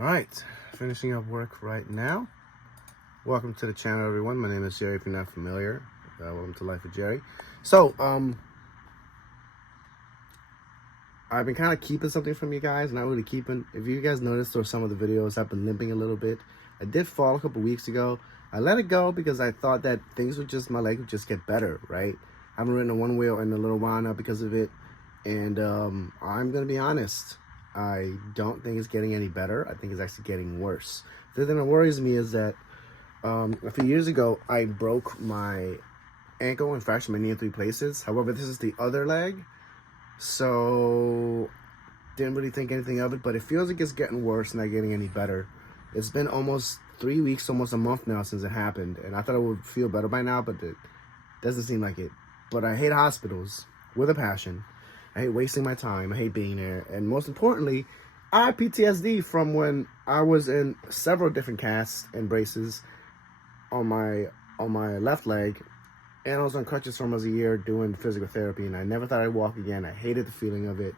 All right, finishing up work right now. Welcome to the channel, everyone. My name is Jerry, if you're not familiar. Welcome to Life with Jerry. So, I've been kind of keeping something from you guys, not really keeping. If you guys noticed or some of the videos, I've been limping a little bit. I did fall a couple weeks ago. I let it go because I thought that my leg would just get better, right? I haven't ridden a one wheel in a little while now because of it. And I'm going to be honest. I don't think it's getting any better. I think it's actually getting worse. The thing that worries me is that a few years ago, I broke my ankle and fractured my knee in 3 places. However, this is the other leg. So, didn't really think anything of it, but it feels like it's getting worse, not getting any better. It's been almost 3 weeks, almost a month now since it happened, and I thought I would feel better by now, but it doesn't seem like it. But I hate hospitals with a passion. I hate wasting my time. I hate being there. And most importantly, I have PTSD from when I was in several different casts and braces on my left leg. And I was on crutches for almost a year doing physical therapy. And I never thought I'd walk again. I hated the feeling of it.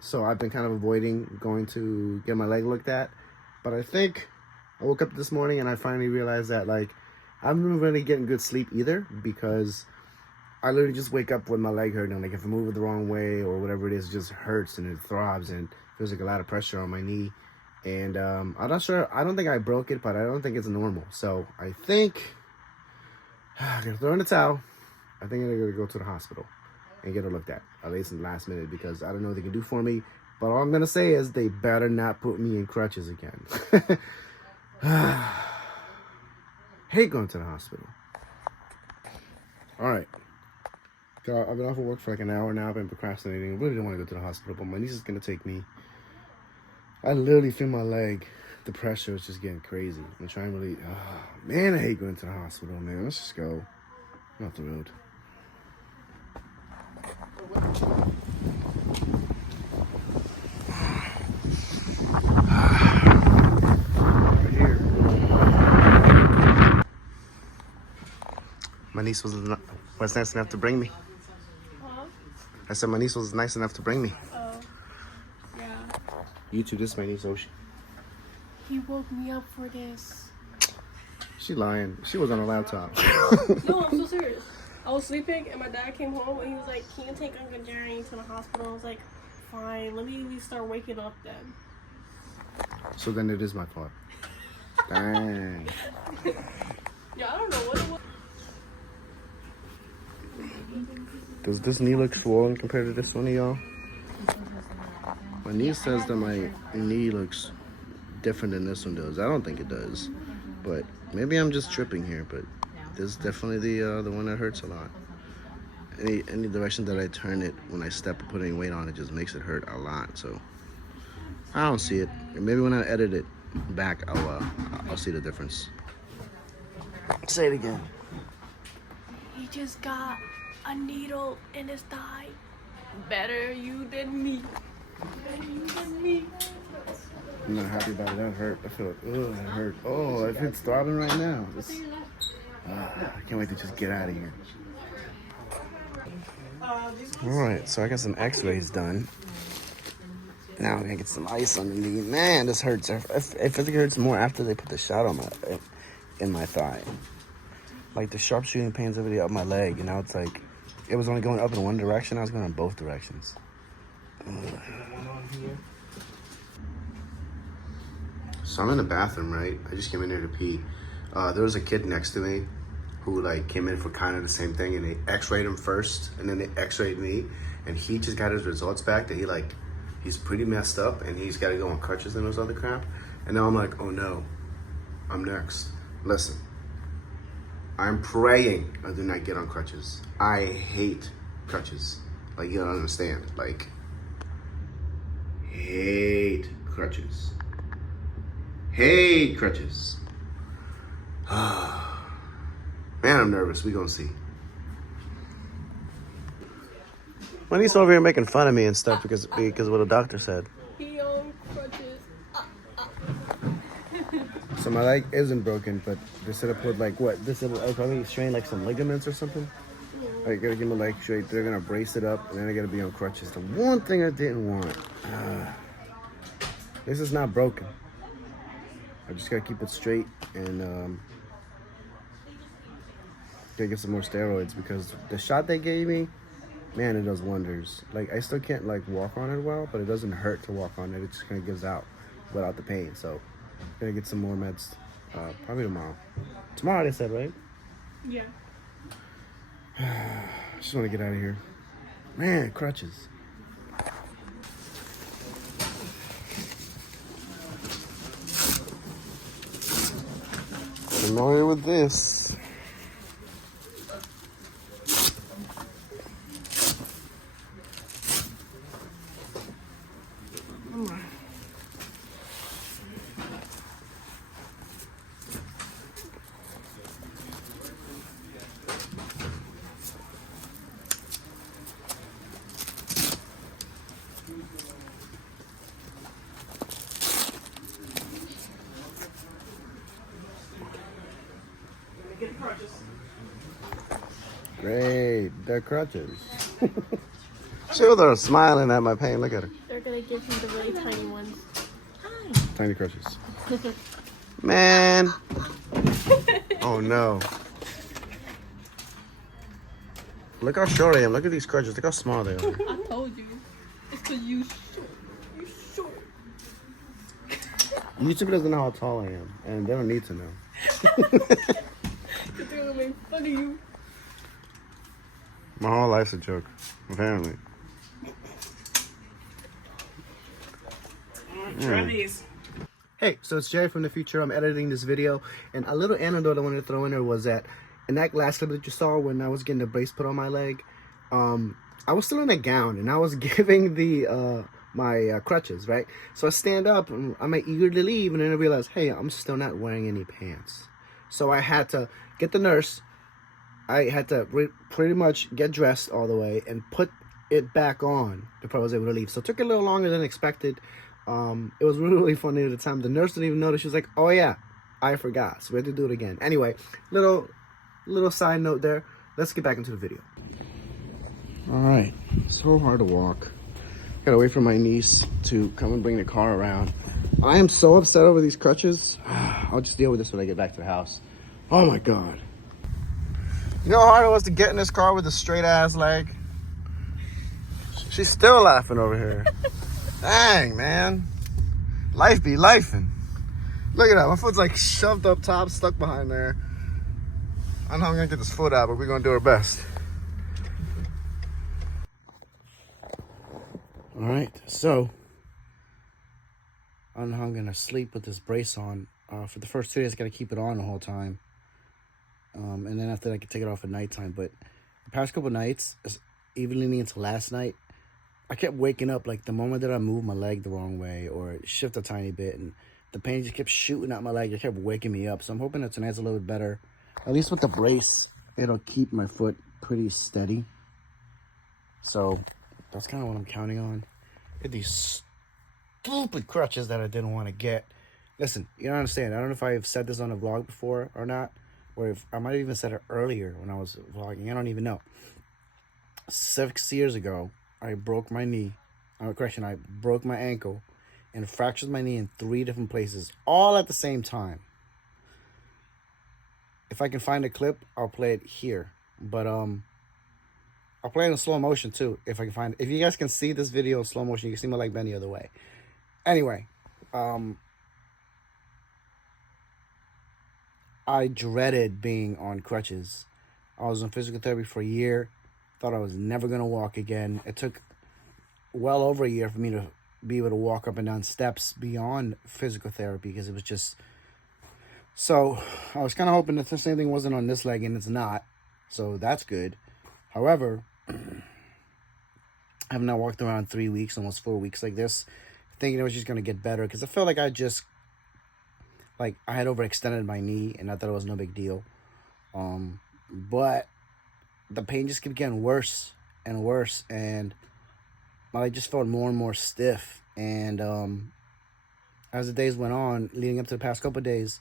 So I've been kind of avoiding going to get my leg looked at. But I think I woke up this morning and I finally realized that, like, I haven't been really getting good sleep either, because I literally just wake up with my leg hurting. Like, if I move it the wrong way or whatever it is, it just hurts and it throbs and feels like a lot of pressure on my knee. And I'm not sure. I don't think I broke it, but I don't think it's normal. So I think I'm going to throw in the towel. I think I'm going to go to the hospital and get it looked at least in the last minute, because I don't know what they can do for me. But all I'm going to say is they better not put me in crutches again. Hate going to the hospital. All right. I've been off of work for like an hour now. I've been procrastinating. I really don't want to go to the hospital, but my niece is going to take me. I literally feel my leg. The pressure is just getting crazy. I'm trying really... man, I hate going to the hospital, man. Let's just go. I'm off the road. Right here. My niece was nice enough to bring me. I said my niece was nice enough to bring me. Oh, yeah. You too, this is my niece, Ocean. He woke me up for this. She lying. She was on a laptop. No, I'm so serious. I was sleeping and my dad came home and he was like, "Can you take Uncle Jerry to the hospital?" I was like, "Fine, let me at least start waking up then." So then it is my fault. Dang. Yeah, I don't know what it was. Does this knee look swollen compared to this one, y'all? My niece says that my knee looks different than this one does. I don't think it does, but maybe I'm just tripping here. But this is definitely the one that hurts a lot. Any direction that I turn it when I step or put any weight on it just makes it hurt a lot. So I don't see it. And maybe when I edit it back, I'll see the difference. Say it again. He just got a needle in his thigh. Better you than me. Better you than me. I'm not happy about it. That hurt. I feel like, ugh, that hurt. Oh, it's throbbing right now. I can't wait to just get out of here. Alright, so I got some x-rays done. Now I'm gonna get some ice on the knee. Man, this hurts. It feels like it hurts more after they put the shot on in my thigh. Like the sharp shooting pains over up my leg, and now it's like it was only going up in one direction. I was going in both directions. So I'm in the bathroom, right? I just came in here to pee. There was a kid next to me who like came in for kind of the same thing, and they x-rayed him first, and then they x-rayed me, and he just got his results back that he's pretty messed up, and he's got to go on crutches and those other crap. And now I'm like, oh no, I'm next. Listen. I'm praying I do not get on crutches. I hate crutches. Like, you don't understand. Like, hate crutches. Hate crutches. Man, I'm nervous. We gonna see. My niece over here making fun of me and stuff because of what the doctor said. He on crutches. So my leg isn't broken, but they said I put like what? This will probably strain like some ligaments or something. I gotta get my leg straight. They're gonna brace it up, and then I gotta be on crutches. The one thing I didn't want. This is not broken. I just gotta keep it straight and gotta get some more steroids because the shot they gave me, man, it does wonders. Like I still can't like walk on it well, but it doesn't hurt to walk on it. It just kind of gives out without the pain. So gonna get some more meds probably tomorrow. Tomorrow they said, right? Yeah. I just want to get out of here. Man, crutches. Familiar with this. Get the crutches. Great, they're crutches. Sure, they're smiling at my pain. Look at her. They're gonna give him the really tiny ones. Tiny crutches. Man. Oh no. Look how short I am. Look at these crutches. Look how small they are. I told you. It's because you short. You short. YouTube doesn't know how tall I am, and they don't need to know. They're gonna make fun of you. My whole life's a joke, apparently. Try these. Hey, so it's Jerry from the future. I'm editing this video, and a little anecdote I wanted to throw in there was that in that last clip that you saw when I was getting the brace put on my leg, I was still in a gown, and I was giving the my crutches, right? So I stand up, and I'm eager to leave, and then I realize, hey, I'm still not wearing any pants. So I had to get the nurse. I had to pretty much get dressed all the way and put it back on before I was able to leave. So it took a little longer than expected. It was really, really funny at the time. The nurse didn't even notice. She was like, oh yeah, I forgot. So we had to do it again. Anyway, little side note there. Let's get back into the video. All right, so hard to walk. Gotta wait for my niece to come and bring the car around. I am so upset over these crutches. I'll just deal with this when I get back to the house. Oh my God. You know how hard it was to get in this car with a straight ass leg? She's still laughing over here. Dang, man. Life be lifing. Look at that. My foot's like shoved up top, stuck behind there. I know I'm gonna get this foot out, but we're gonna do our best. All right, so I don't know how I'm gonna sleep with this brace on. For the first 2 days, I gotta keep it on the whole time. And then after that, I can take it off at nighttime. But the past couple nights, even leading into last night, I kept waking up like the moment that I moved my leg the wrong way or shift a tiny bit, and the pain just kept shooting out my leg. It kept waking me up. So I'm hoping that tonight's a little bit better. At least with the brace, it'll keep my foot pretty steady. So that's kind of what I'm counting on. These stupid crutches that I didn't want to get. Listen, you don't understand. I don't know if I've said this on a vlog before or not, or if I might have even said it earlier when I was vlogging. I don't even know. 6 years ago, I broke my knee. I broke my ankle and fractured my knee in 3 different places, all at the same time. If I can find a clip, I'll play it here. But I'll play it in slow motion too, if I can find it. If you guys can see this video in slow motion, you can see my leg bend the other way. Anyway, I dreaded being on crutches. I was in physical therapy for a year. Thought I was never going to walk again. It took well over a year for me to be able to walk up and down steps beyond physical therapy because it was just... So I was kind of hoping that the same thing wasn't on this leg, and it's not. So that's good. However, I have not walked around 3 weeks, almost 4 weeks like this, thinking it was just going to get better because I felt like I had overextended my knee and I thought it was no big deal. But the pain just kept getting worse and worse, and my leg just felt more and more stiff. And as the days went on, leading up to the past couple of days,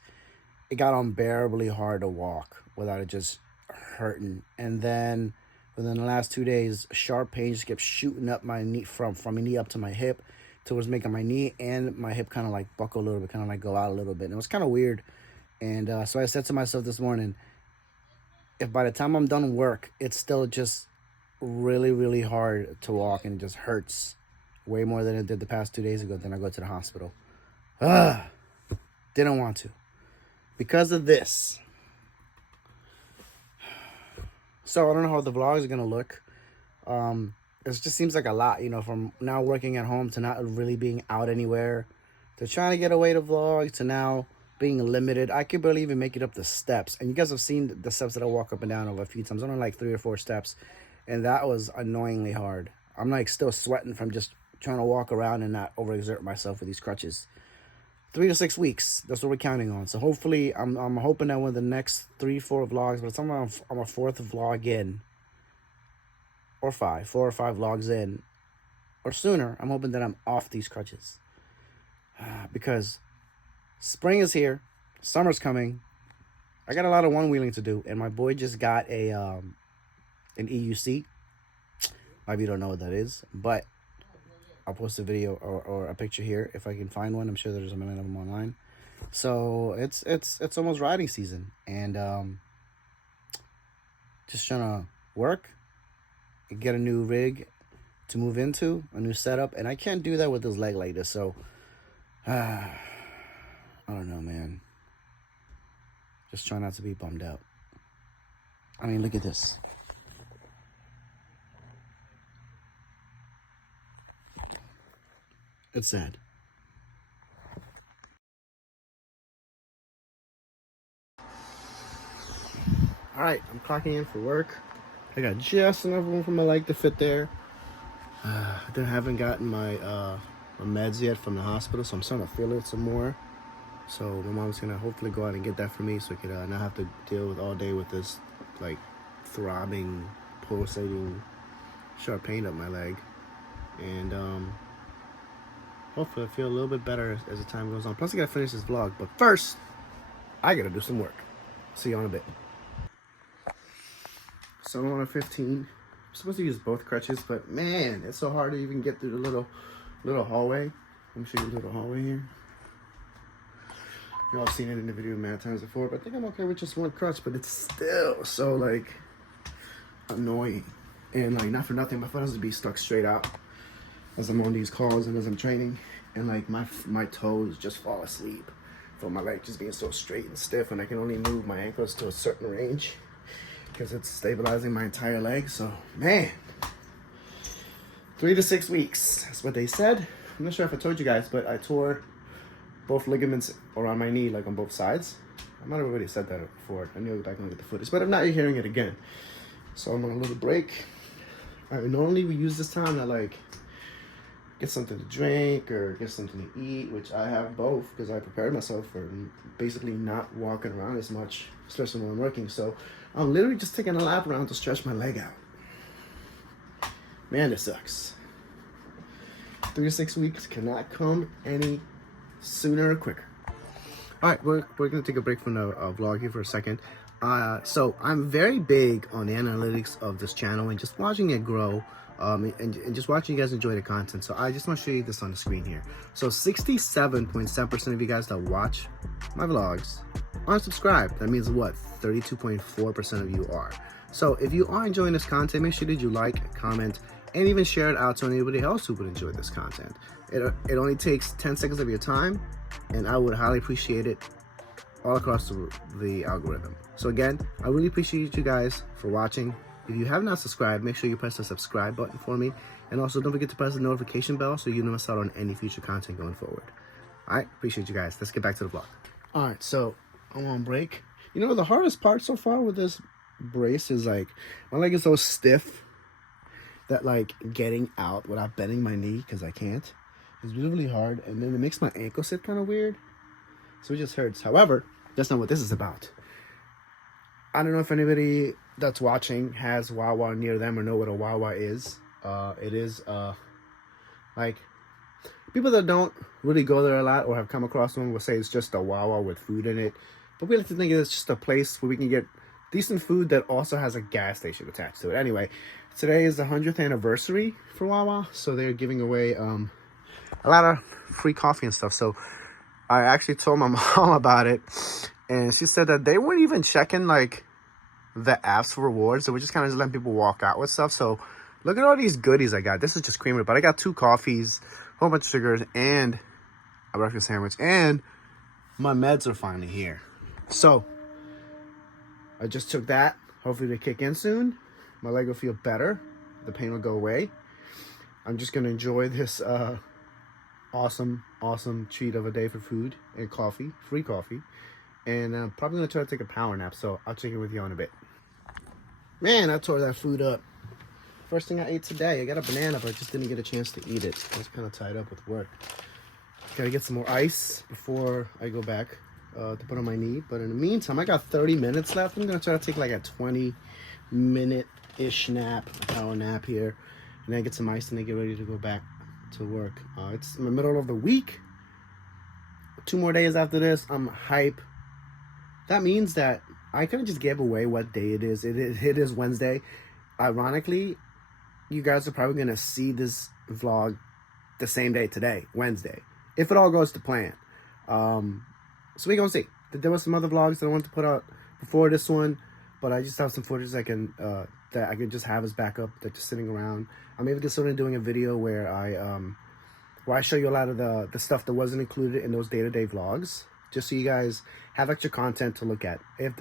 it got unbearably hard to walk without it just hurting. And then within the last 2 days, sharp pain just kept shooting up my knee from my knee up to my hip, towards making my knee and my hip kind of like buckle a little bit, kind of like go out a little bit. And it was kind of weird. And so I said to myself this morning, if by the time I'm done work, it's still just really, really hard to walk and it just hurts way more than it did the past 2 days ago, then I go to the hospital. Didn't want to. Because of this. So I don't know how the vlog is going to look. It just seems like a lot, you know, from now working at home to not really being out anywhere, to trying to get away to vlog, to now being limited. I could barely even make it up the steps. And you guys have seen the steps that I walk up and down over a few times. I'm on like 3 or 4 steps. And that was annoyingly hard. I'm like still sweating from just trying to walk around and not overexert myself with these crutches. 3 to 6 weeks. That's what we're counting on. So hopefully, I'm hoping that when the next 3-4 vlogs, but it's on my 4th vlog in, or 4 or 5 vlogs in, or sooner, I'm hoping that I'm off these crutches. Because spring is here, summer's coming. I got a lot of one-wheeling to do, and my boy just got an EUC. Maybe you don't know what that is, but I'll post a video or a picture here if I can find one. I'm sure there's a million of them online. So it's almost riding season, and just trying to work, get a new rig to move into, a new setup, and I can't do that with this leg like this. So I don't know, man. Just try not to be bummed out. I mean, look at this. It's sad. All right, I'm clocking in for work. I got just enough room for my leg to fit there. I haven't gotten my meds yet from the hospital, so I'm starting to feel it some more. So my mom's gonna hopefully go out and get that for me, so I could not have to deal with all day with this like throbbing, pulsating, sharp pain up my leg. And hopefully I feel a little bit better as the time goes on. Plus I gotta finish this vlog, but first I gotta do some work. See you in a bit. So I'm on a 15. I'm supposed to use both crutches, but man, it's so hard to even get through the little hallway. Let me show you the little hallway here. You all seen it in the video many times before, but I think I'm okay with just one crutch, but it's still so like annoying. And like not for nothing, my foot has to be stuck straight out as I'm on these calls and as I'm training, and like my toes just fall asleep from my leg just being so straight and stiff, and I can only move my ankles to a certain range because it's stabilizing my entire leg. So man, 3 to 6 weeks, that's what they said. I'm not sure if I told you guys, but I tore both ligaments around my knee, like on both sides. I might have already said that before. I need to go back and look at the footage, but if not, you're hearing it again. So I'm on a little break. Normally we use this time to like get something to drink or get something to eat, which I have both because I prepared myself for basically not walking around as much, especially when I'm working. So I'm literally just taking a lap around to stretch my leg out. Man, this sucks. 3 to 6 weeks cannot come any sooner or quicker. All right, we're gonna take a break from the vlog here for a second. So I'm very big on the analytics of this channel and just watching it grow, and just watching you guys enjoy the content. So I just want to show you this on the screen here. So 67.7% of you guys that watch my vlogs aren't subscribed. That means what? 32.4% of you are. So if you are enjoying this content, make sure that you like, comment, and even share it out to anybody else who would enjoy this content. It only takes 10 seconds of your time, and I would highly appreciate it all across the algorithm. So again, I really appreciate you guys for watching. If you have not subscribed, make sure you press the subscribe button for me, and also don't forget to press the notification bell so you don't miss out on any future content going forward. All right, appreciate you guys. Let's get back to the vlog. All right, so I'm on break. You know, the hardest part so far with this brace is like my leg is so stiff that like getting out without bending my knee, because I can't, is really hard, and then it makes my ankle sit kind of weird, so it just hurts. However, that's not what this is about. I don't know if anybody that's watching has Wawa near them or know what a Wawa is. It is like people that don't really go there a lot or have come across one will say it's just a Wawa with food in it, but we like to think it's just a place where we can get decent food that also has a gas station attached to it. Anyway, today is the 100th anniversary for Wawa, so they're giving away a lot of free coffee and stuff. So I actually told my mom about it, and she said that they weren't even checking like the apps for rewards. They were just kind of just letting people walk out with stuff. So look at all these goodies I got. This is just creamer, but I got 2 coffees, a whole bunch of sugars, and a breakfast sandwich, and my meds are finally here. So I just took that. Hopefully they kick in soon. My leg will feel better. The pain will go away. I'm just going to enjoy this awesome treat of a day for food and coffee, free coffee. And I'm probably going to try to take a power nap, so I'll check in with you in a bit. Man, I tore that food up. First thing I ate today, I got a banana, but I just didn't get a chance to eat it. I was kind of tied up with work. Got to get some more ice before I go back to put on my knee. But in the meantime, I got 30 minutes left. I'm going to try to take like a 20-minute-ish nap, a power nap here. And then get some ice and then get ready to go back to work. It's in the middle of the week. 2 more days after this, I'm hype. That means that I could have just gave away what day it is. It is Wednesday. Ironically, you guys are probably going to see this vlog the same day today, Wednesday, if it all goes to plan. So we're going to see. There were some other vlogs that I wanted to put out before this one, but I just have some footage that I can just have as backup that's just sitting around. I'm even considering doing a video where I show you a lot of the stuff that wasn't included in those day-to-day vlogs, just so you guys have extra content to look at. If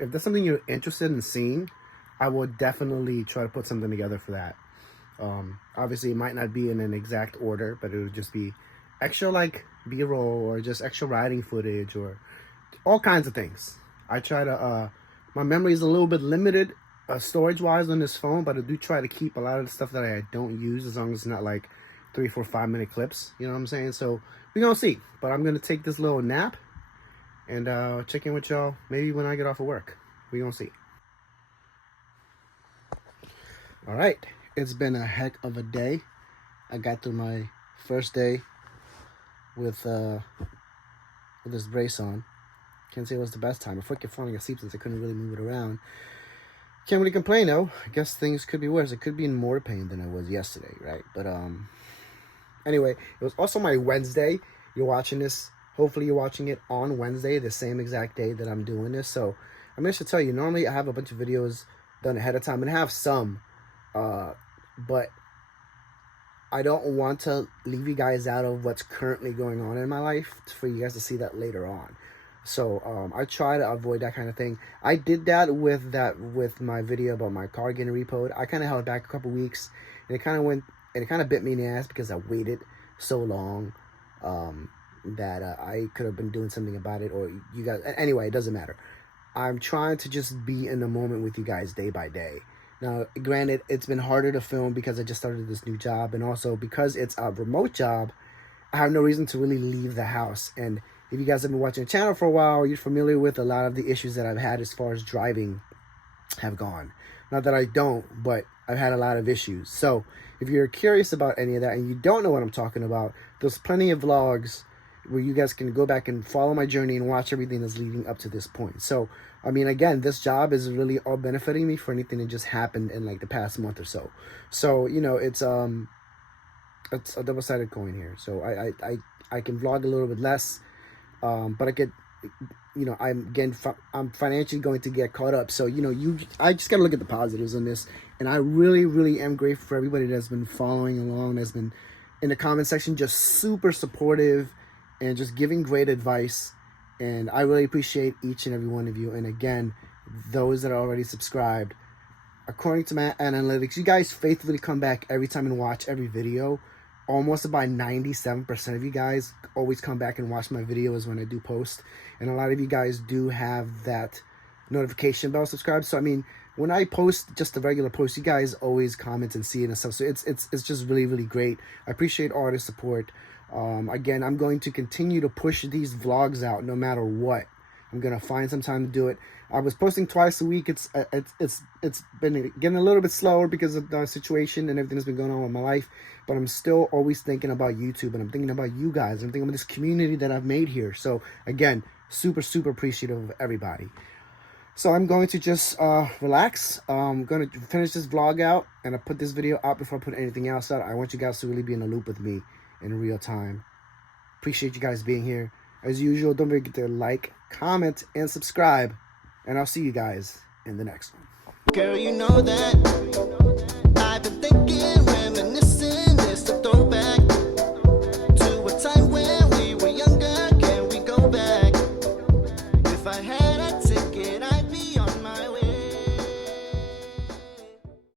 there's something you're interested in seeing, I will definitely try to put something together for that. Obviously, it might not be in an exact order, but it would just be extra like B-roll or just extra riding footage or all kinds of things. I try to, my memory is a little bit limited storage-wise on this phone, but I do try to keep a lot of the stuff that I don't use, as long as it's not like 3, 4, 5-minute clips. You know what I'm saying? So we're going to see. But I'm going to take this little nap and check in with y'all maybe when I get off of work. We're going to see. All right. It's been a heck of a day. I got through my first day with this brace on. Can't say it was the best time. My foot kept falling asleep since I couldn't really move it around. Can't really complain though. I guess things could be worse. I could be in more pain than I was yesterday, right? But anyway, it was also my Wednesday. You're watching this. Hopefully you're watching it on Wednesday, the same exact day that I'm doing this. So I meant to tell you, normally I have a bunch of videos done ahead of time, and I have some, but I don't want to leave you guys out of what's currently going on in my life for you guys to see that later on. So I try to avoid that kind of thing. I did that with my video about my car getting repoed. I kind of held back a couple weeks, and it kind of bit me in the ass because I waited so long that I could have been doing something about it, or you guys. Anyway, it doesn't matter. I'm trying to just be in the moment with you guys day by day. Now, granted, it's been harder to film because I just started this new job, and also because it's a remote job, I have no reason to really leave the house. And if you guys have been watching the channel for a while, you're familiar with a lot of the issues that I've had as far as driving have gone. Not that I don't, but I've had a lot of issues. So if you're curious about any of that and you don't know what I'm talking about, there's plenty of vlogs where you guys can go back and follow my journey and watch everything that's leading up to this point. So, I mean, again, this job is really all benefiting me for anything that just happened in like the past month or so. So, you know, it's a double-sided coin here. So I can vlog a little bit less, but I could, you know, I'm financially going to get caught up. So, you know, I just got to look at the positives on this. And I really, really am grateful for everybody that's been following along, that's been in the comment section, just super supportive and just giving great advice. And I really appreciate each and every one of you. And again, those that are already subscribed, according to my analytics, you guys faithfully come back every time and watch every video. Almost about 97% of you guys always come back and watch my videos when I do post. And a lot of you guys do have that notification bell subscribed. So, I mean, when I post just a regular post, you guys always comment and see it and stuff. So it's just really, really great. I appreciate all the support. Again, I'm going to continue to push these vlogs out no matter what. I'm going to find some time to do it. I was posting twice a week. It's been getting a little bit slower because of the situation and everything that's been going on with my life. But I'm still always thinking about YouTube, and I'm thinking about you guys. I'm thinking about this community that I've made here. So again, super, super appreciative of everybody. So I'm going to just relax. I'm going to finish this vlog out, and I put this video out before I put anything else out. I want you guys to really be in the loop with me in real time. Appreciate you guys being here. As usual, don't forget to like, comment, and subscribe. And I'll see you guys in the next one. Girl, you know that